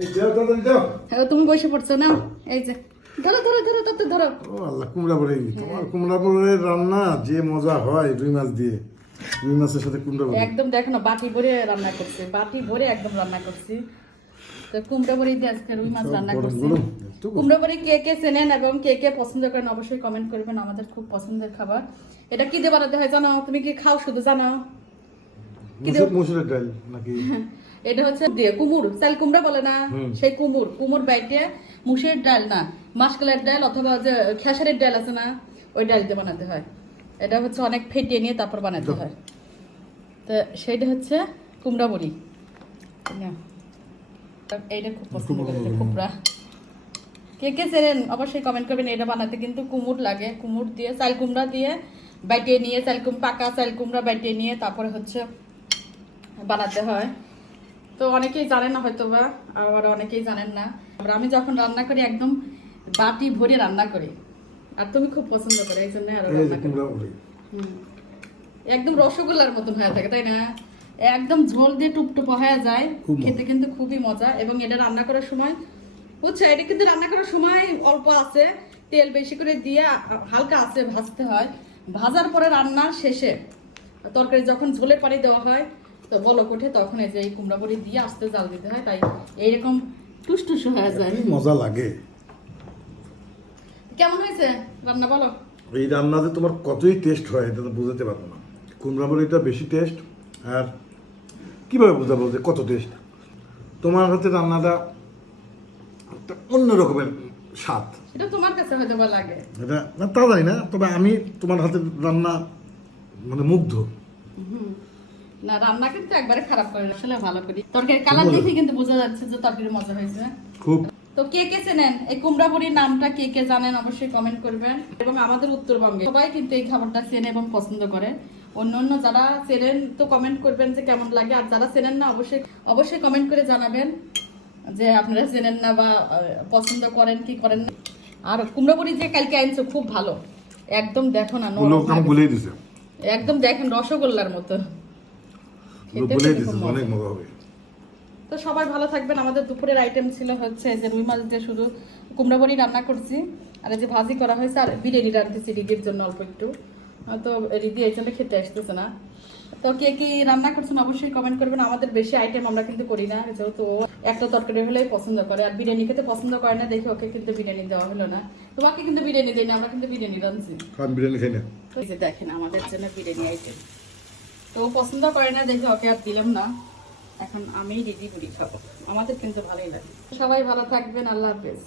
এই দাও দাও দাও। হ্যাঁ তুমি বসে পড়ছো না, এই যে ধরো ধরো ধরো তাতে ধরো। ও আল্লাহ, কুমড়া বড়ি। তোমার কুমড়া বড়ির রান্না যে মজা হয় রুই মাছ দিয়ে, রুই মাছের সাথে কুমড়া বড়ি। একদম দেখো না, বাটি ভরে রান্না করছি, বাটি ভরে একদম রান্না করছি। তো কুমড়া বড়ি দিয়ে আজকে রুই মাছ রান্না করছি। কুমড়া বড়ি কে কে চেনেন এবং কে কে পছন্দ করেন অবশ্যই কমেন্ট করবেন। আমাদের খুব পছন্দের খাবার। এটা কি দিয়ে বানাতে হয় জানো? তুমি কি খাও শুধু জানো? মসুরের ডাল নাকি? এটা হচ্ছে দিয়ে কুমড়, চাল কুমড়া বলে না, সেই কুমড় বাইটে মুসুরের ডাল না, মাসকলাইয়ের ডাল অথবা যে খেসারির ডাল আছে না, ওই ডাল দিয়ে বানাতে হয়। এটা হচ্ছে অনেক ফেটিয়ে নিয়ে তারপর বানাতে হয়। তো সেইটা হচ্ছে কুমড়া বড়ি। এইটা খুব পছন্দ করে কুমড়া। কে কে চেনেন অবশ্যই কমেন্ট করবেন। এটা বানাতে কিন্তু কুমড় লাগে, কুমড় দিয়ে চাল কুমড়া দিয়ে বাইটিয়ে নিয়ে পাকা চাল কুমড়া বাইটিয়ে নিয়ে তারপরে হচ্ছে বানাতে হয়। তো অনেকেই জানেন না হয়তো বা, আবার অনেকেই জানেন না। আর আমি যখন রান্না করি একদম বাটি ভরে রান্না করি, আর তুমি খুব পছন্দ করে এই জন্য আরো রান্না করি। একদম রসগোল্লার মতন হয়ে থাকে, তাই না? একদম ঝোল দিয়ে টুপটুপ হয়ে যায়, খেতে কিন্তু খুবই মজা। এবং এটা রান্না করার সময় বুঝছো, এটা কিন্তু রান্না করার সময় অল্প আছে তেল বেশি করে দিয়ে হালকা আছে ভাজতে হয়। ভাজার পরে রান্নার শেষে তরকারি যখন ঝোলের পানি দেওয়া হয় তো বলক ওঠে, তখন এই যে এই কুমড়া বড়ি দিয়ে আস্তে জাল দিতে হয়, তাই এইরকম টুসটুস হয়ে যায়, মজা লাগে। কেমন হয়েছে রান্না বলো? এই রান্নাতে তোমার কতই টেস্ট হয় এটা তো বোঝাতে পারবো না। কুমড়া বড়িটা বেশি টেস্ট। আর কিভাবে বোঝাবো যে কত টেস্ট? তোমার হাতে রান্নাটা একটা অন্য রকমের স্বাদ। এটা তোমার কাছে হয়তো বা লাগে, এটা না তা জানি না, তবে আমি তোমার হাতের রান্না মানে মুগ্ধ। না রান্না কিন্তু একবারে খারাপ করে না, আসলে ভালো করি। তরকারি কালার দেখে কিন্তু বোঝা যাচ্ছে যে তরকারি মজা হয়েছে খুব। তো কে কে চেনেন এই কুমড়া বড়ির নামটা, কে কে জানেন অবশ্যই কমেন্ট করবেন। এবং আমাদের উত্তরবঙ্গে সবাই কিন্তু এই খাবারটা চেনে এবং পছন্দ করে। অন্য অন্য যারা চেনেন তো কমেন্ট করবেন যে কেমন লাগে, আর যারা চেনেন না অবশ্যই অবশ্যই কমেন্ট করে জানাবেন যে আপনারা চেনেন না বা পছন্দ করেন কি করেন না। আর কুমড়া বড়ি যে কালকে আনছো খুব ভালো, একদম দেখো না একদম দেখেন রসগোল্লার মতো অনেক মজা হবে। তো সবাই ভালো থাকবেন। আমাদের দুপুরের আইটেম ছিল হচ্ছে যে রুই মাছ দিয়ে শুধু কুমড়া বড়ি রান্না করছি, আর এই যে ভাজি করা হয়েছে, আর বিরিয়ানি রাঁধতেছি রিদির জন্য অল্প একটু। তো রিদি এই জন্য খেতে আসতেছে না। তো কে কি রান্না করছেন অবশ্যই কমেন্ট করবেন। আমাদের বেশি আইটেম আমরা কিন্তু করি না, যেহেতু একটা তরকারি হলেই পছন্দ করে, আর বিরিয়ানি খেতে পছন্দ করে না দেখে ওকে কিন্তু বিরিয়ানি দেওয়া হলো না। তোমাকে কিন্তু বিরিয়ানি দিই না, আমরা কিন্তু বিরিয়ানি রাঁধছি। বিরিয়ানি খাই না। তো এই যে দেখেন আমাদের জন্য বিরিয়ানি আইটেম, তো পছন্দ করে না দেখে ওকে আর দিলাম না। এখন আমি রিদি বুড়ি খাবো, আমাদের কিন্তু ভালোই লাগে। সবাই ভালো থাকবেন, আল্লাহ হাফেজ।